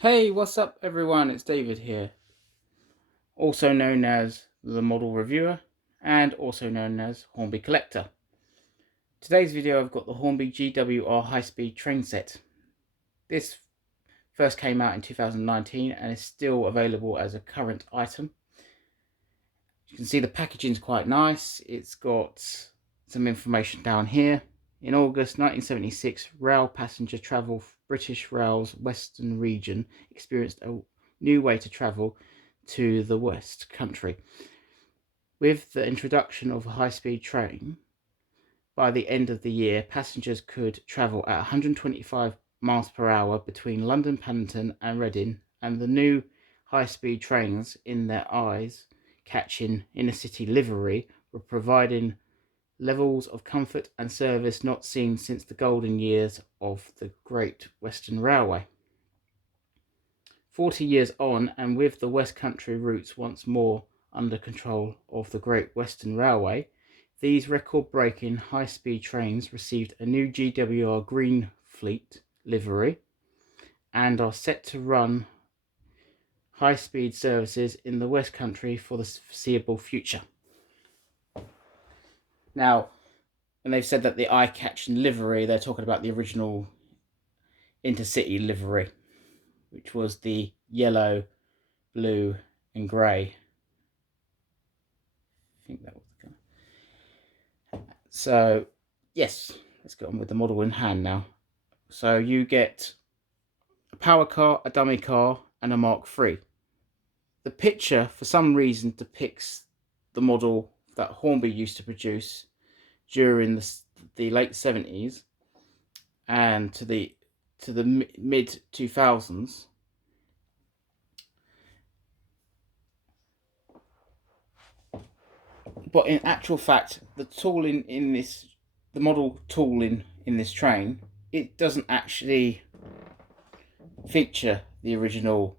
Hey, what's up everyone? It's David here, also known as the Model Reviewer and also known as Hornby Collector. Today's video I've got the Hornby GWR high-speed train set. This first came out in 2019 and is still available as a current item. You can see the packaging is quite nice. It's got some information down here. In August 1976, rail passenger travel British Rail's Western region experienced a new way to travel to the West Country. With the introduction of a high-speed train, by the end of the year, passengers could travel at 125 miles per hour between London Paddington and Reading, and the new high-speed trains, in their eyes catching inner city livery, were providing levels of comfort and service not seen since the golden years of the Great Western Railway. 40 years on, and with the West Country routes once more under control of the Great Western Railway, these record-breaking high-speed trains received a new GWR Green Fleet livery and are set to run high-speed services in the West Country for the foreseeable future. Now, when they've said that the eye-catching livery, they're talking about the original intercity livery, which was the yellow, blue and grey. I think that was the colour. So yes, let's get on with the model in hand now. So you get a power car, a dummy car and a Mark III. The picture for some reason depicts the model that Hornby used to produce during the late 70s and to the mid 2000s. But in actual fact, the tooling in this, the model tooling in this train, it doesn't actually feature the original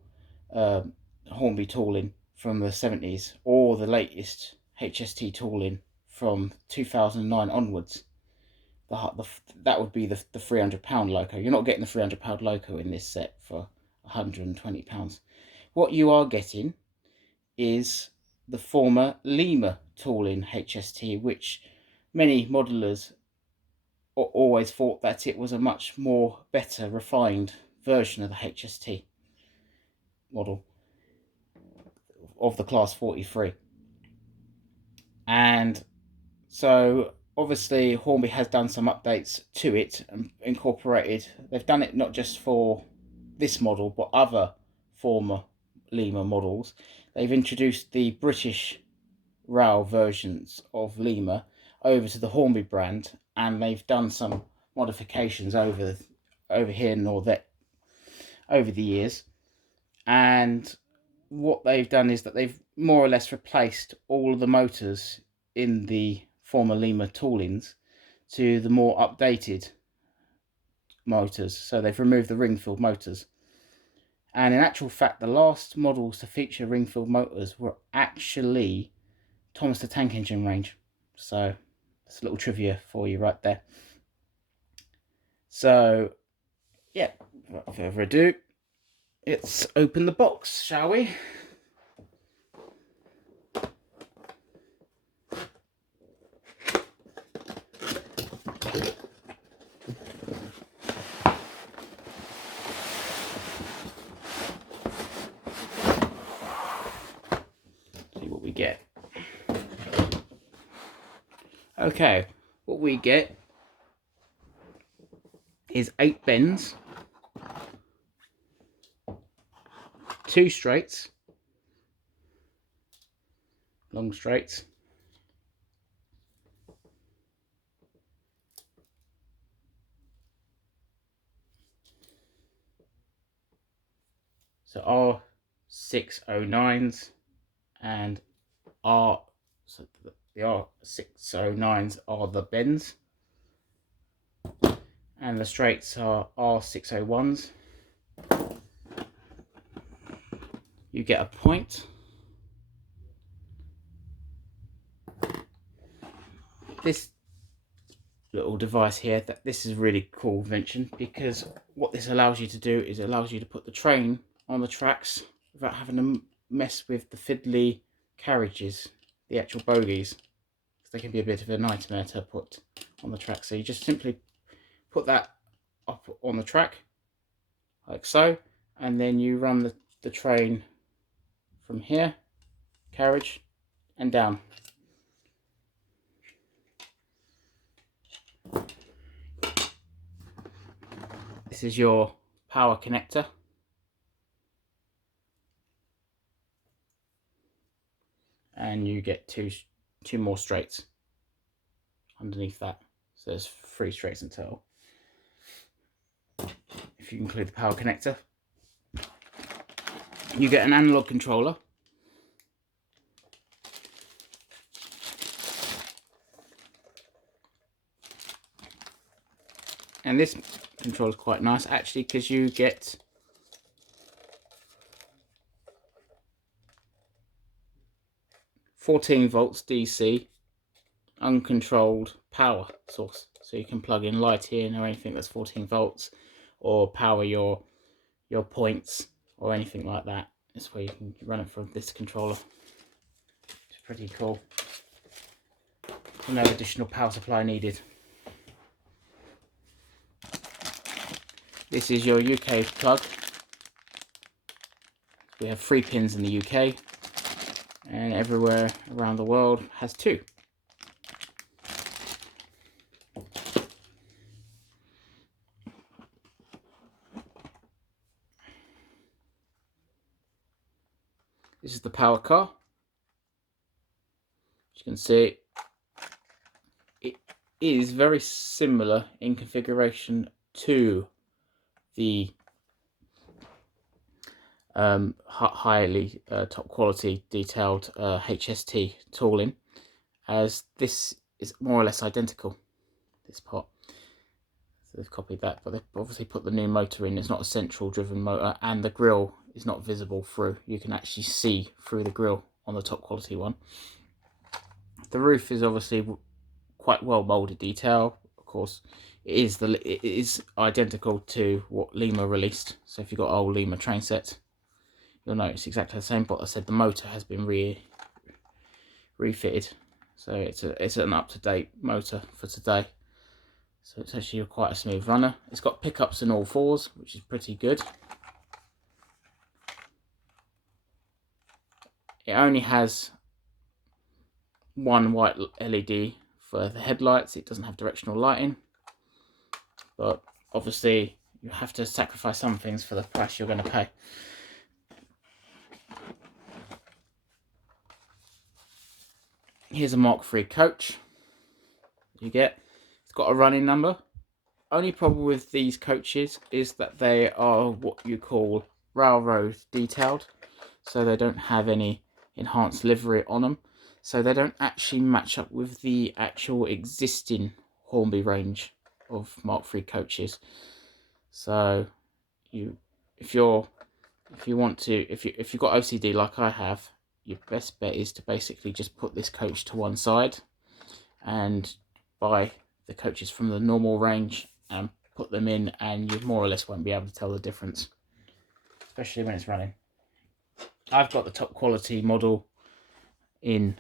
Hornby tooling from the 70s or the latest HST tooling from 2009 onwards. That would be the £300 loco. You're not getting the £300 loco in this set for £120. What you are getting is the former Lima tooling HST, which many modelers always thought that it was a much more better refined version of the HST model of the class 43. And so obviously Hornby has done some updates to it and incorporated, they've done it not just for this model but other former Lima models. They've introduced the British Rail versions of Lima over to the Hornby brand, and they've done some modifications over here nor there over the years. And what they've done is that they've more or less replaced all of the motors in the former Lima toolings to the more updated motors. So they've removed the ring-filled motors. And in actual fact, the last models to feature ring-filled motors were actually Thomas the Tank Engine range. So that's a little trivia for you right there. So yeah, without further ado, let's open the box, shall we? See what we get. Okay, what we get is 8 bends, 2 straights, long straights, so R609s and so the R609s are the bends, and the straights are R601s. You get a point. This little device here, that this is a really cool invention, because what this allows you to do is it allows you to put the train on the tracks without having to mess with the fiddly carriages, the actual bogies. They can be a bit of a nightmare to put on the track. So you just simply put that up on the track like so, and then you run the train from here, carriage, and down. This is your power connector, and you get two more straights underneath that. So there's 3 straights in total, if you include the power connector. You get an analog controller, and this controller is quite nice actually, because you get .14 volts DC uncontrolled power source, so you can plug in lighting or anything that's 14 volts, or power your points or anything like that. This way you can run it from this controller. It's pretty cool. No additional power supply needed. This is your UK plug. We have 3 pins in the UK, and everywhere around the world has 2. This is the power car. As you can see, it is very similar in configuration to the highly top quality detailed HST tooling, as this is more or less identical, this part. So they've copied that, but they've obviously put the new motor in. It's not a central driven motor, and the grille is not visible through. You can actually see through the grille on the top quality one. The roof is obviously quite well molded detail. Of course, it is identical to what Lima released. So if you've got old Lima train set, you'll notice exactly the same. But I said the motor has been refitted, so it's an up-to-date motor for today. So it's actually quite a smooth runner. It's got pickups in all 4s, which is pretty good. It only has one white LED for the headlights. It doesn't have directional lighting, but obviously you have to sacrifice some things for the price you're going to pay. Here's a Mk3 coach you get. It's got a running number. Only problem with these coaches is that they are what you call railroad detailed, so they don't have any enhanced livery on them, so they don't actually match up with the actual existing Hornby range of Mk3 coaches. So if you've got OCD like I have, your best bet is to basically just put this coach to one side and buy the coaches from the normal range and put them in, and you more or less won't be able to tell the difference, especially when it's running. I've got the top quality model in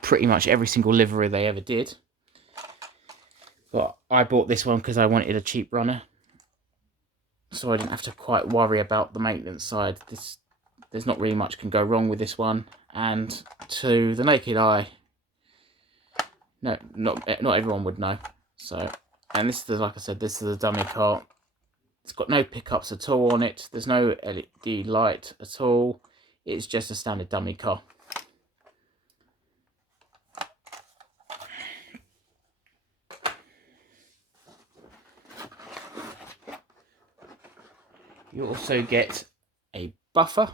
pretty much every single livery they ever did, but I bought this one because I wanted a cheap runner, so I didn't have to quite worry about the maintenance side. There's not really much can go wrong with this one, and to the naked eye, no, not everyone would know. So, and this is, like I said, this is a dummy car. It's got no pickups at all on it. There's no LED light at all. It's just a standard dummy car. You also get a buffer,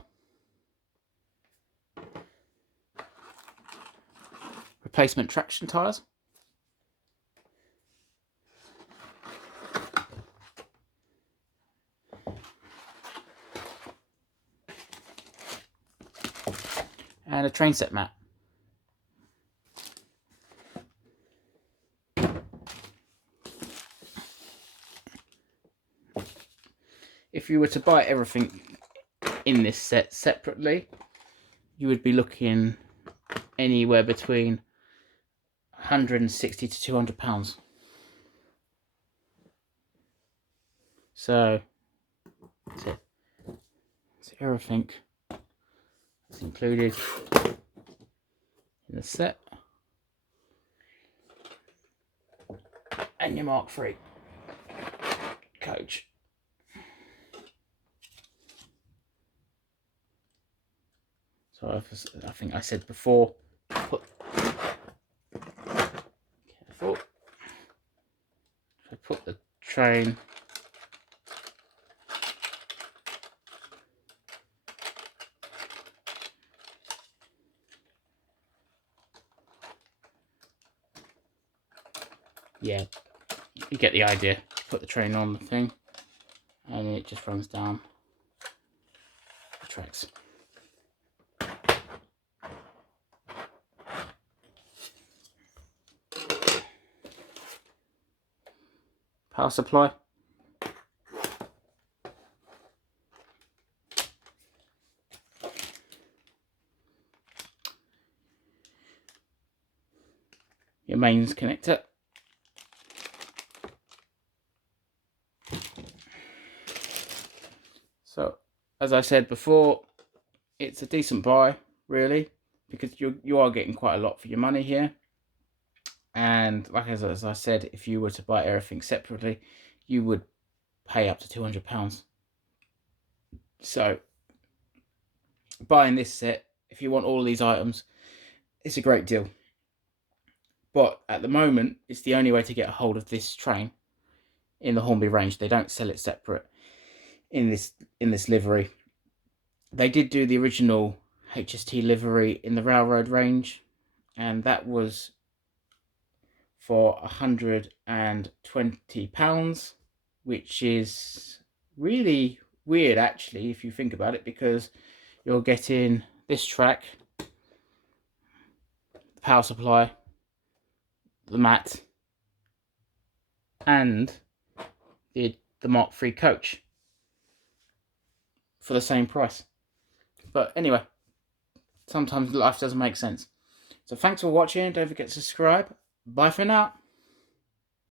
replacement traction tyres, and a train set mat. If you were to buy everything in this set separately, you would be looking anywhere between 160 to 200 pounds. So it's everything that's included in the set, and your Mark III coach. So I think I said before, careful. So put the train yeah, you get the idea. Put the train on the thing and it just runs down the tracks. Power supply. Your mains connector. So, as I said before, it's a decent buy, really, because you are getting quite a lot for your money here. And like as I said, if you were to buy everything separately, you would pay up to £200. So, buying this set, if you want all these items, it's a great deal. But at the moment, it's the only way to get a hold of this train in the Hornby range. They don't sell it separate in this livery. They did do the original HST livery in the railroad range, and that was for £120, which is really weird actually if you think about it, because you're getting this track, the power supply, the mat, and the Mark III coach for the same price. But anyway, sometimes life doesn't make sense. So thanks for watching. Don't forget to subscribe. Bye for now.